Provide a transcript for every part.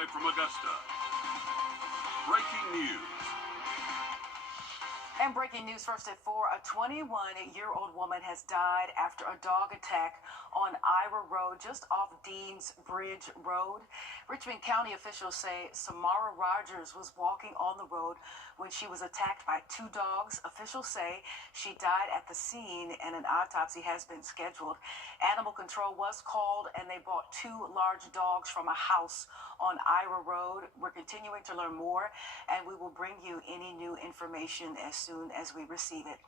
Live from Augusta. Breaking news. And breaking news first at 4, a 21-year-old woman has died after a dog attack on Ira Road, just off Deans Bridge Road. Richmond County officials say Samara Rogers was walking on the road when she was attacked by two dogs. Officials say she died at the scene and an autopsy has been scheduled. Animal control was called and they brought two large dogs from a house on Ira Road. We're continuing to learn more and we will bring you any new information as soon as we receive it.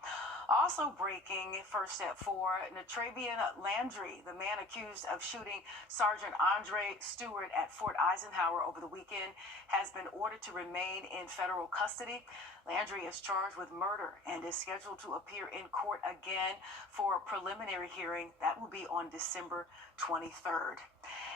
Also breaking first at 4, Natravian Landry, the man accused of shooting Sergeant Andre Stewart at Fort Eisenhower over the weekend, has been ordered to remain in federal custody. Landry is charged with murder and is scheduled to appear in court again for a preliminary hearing. That will be on December 23rd.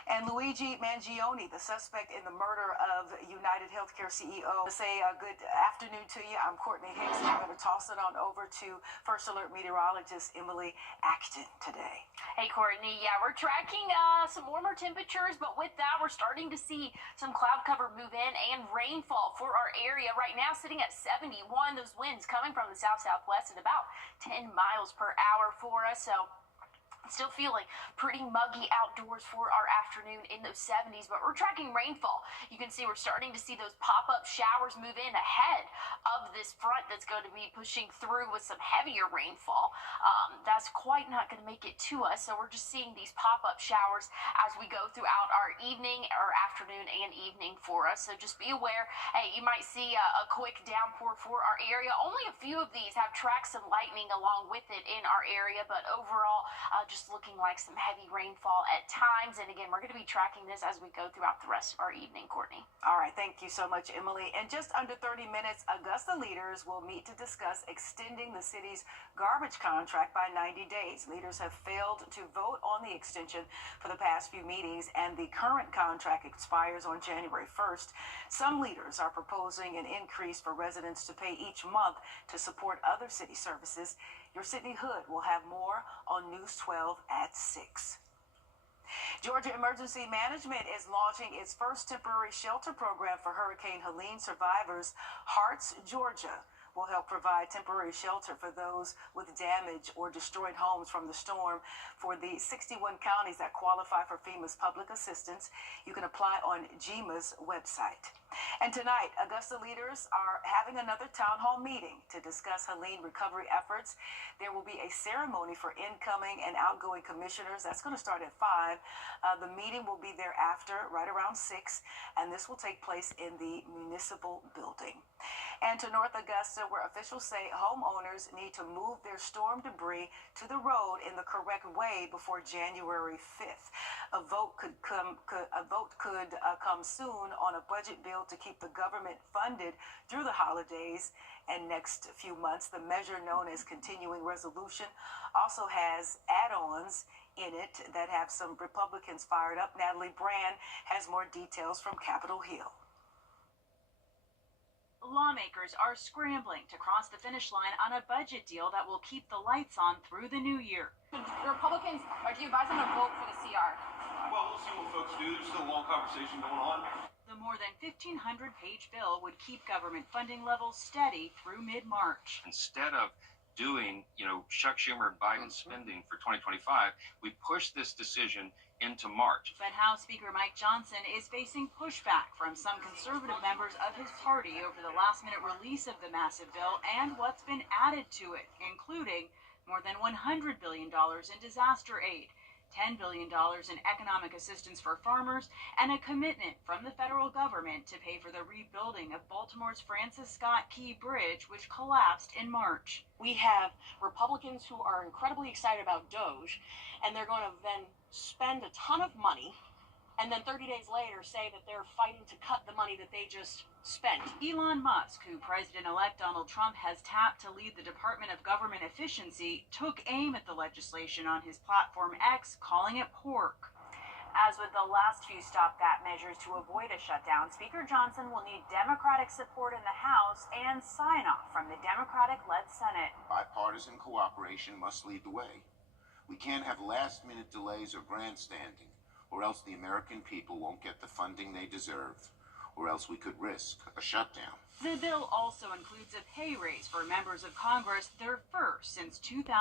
And Luigi Mangione, the suspect in the murder of United Healthcare CEO, say good afternoon to you. I'm Courtney Hicks, and I'm going to toss it on over to First Alert meteorologist Emily Acton today. Hey, Courtney. Yeah, we're tracking some warmer temperatures, but with that, we're starting to see some cloud cover move in and rainfall for our area. Right now, sitting at 71. Those winds coming from the south-southwest at about 10 miles per hour for us. So still feeling pretty muggy outdoors for our afternoon in those 70s, but we're tracking rainfall. You can see we're starting to see those pop-up showers move in ahead of this front that's going to be pushing through with some heavier rainfall. That's quite not going to make it to us, so we're just seeing these pop-up showers as we go throughout our evening or afternoon and evening for us. So just be aware, hey, you might see a quick downpour for our area. Only a few of these have tracks some lightning along with it in our area, but overall, just looking like some heavy rainfall at times. And again, we're going to be tracking this as we go throughout the rest of our evening, Courtney. All right. Thank you so much, Emily. In just under 30 minutes, Augusta leaders will meet to discuss extending the city's garbage contract by 90 days. Leaders have failed to vote on the extension for the past few meetings, and the current contract expires on January 1st. Some leaders are proposing an increase for residents to pay each month to support other city services. Your Sydney Hood will have more on News 12 at 6. Georgia Emergency Management is launching its first temporary shelter program for Hurricane Helene survivors. Hearts, Georgia will help provide temporary shelter for those with damaged or destroyed homes from the storm. For the 61 counties that qualify for FEMA's public assistance, you can apply on GEMA's website. And tonight, Augusta leaders are having another town hall meeting to discuss Helene recovery efforts. There will be a ceremony for incoming and outgoing commissioners. That's going to start at 5. The meeting will be thereafter, right around 6, and this will take place in the municipal building. And to North Augusta, where officials say homeowners need to move their storm debris to the road in the correct way before January 5th. A vote could come soon on a budget bill to keep the government funded through the holidays and next few months. The measure, known as continuing resolution, also has add-ons in it that have some Republicans fired up. Natalie Brand has more details from Capitol Hill. Lawmakers are scrambling to cross the finish line on a budget deal that will keep the lights on through the new year. The Republicans, do you advise them to vote for the CR? Well, we'll see what folks do. There's still a long conversation going on. The more than 1,500-page bill would keep government funding levels steady through mid-March. Instead of doing, Chuck Schumer and Biden spending for 2025, we push this decision into March. But House Speaker Mike Johnson is facing pushback from some conservative members of his party over the last-minute release of the massive bill and what's been added to it, including more than $100 billion in disaster aid, $10 billion in economic assistance for farmers, and a commitment from the federal government to pay for the rebuilding of Baltimore's Francis Scott Key Bridge, which collapsed in March. We have Republicans who are incredibly excited about DOGE, and they're going to then spend a ton of money, and then 30 days later say that they're fighting to cut the money that they just spent. Elon Musk, who President-elect Donald Trump has tapped to lead the Department of Government Efficiency, took aim at the legislation on his platform X, calling it pork. As with the last few stopgap measures to avoid a shutdown, Speaker Johnson will need Democratic support in the House and sign-off from the Democratic-led Senate. Bipartisan cooperation must lead the way. We can't have last-minute delays or grandstanding. or else the American people won't get the funding they deserve, or else we could risk a shutdown. The bill also includes a pay raise for members of Congress, their first since 2000.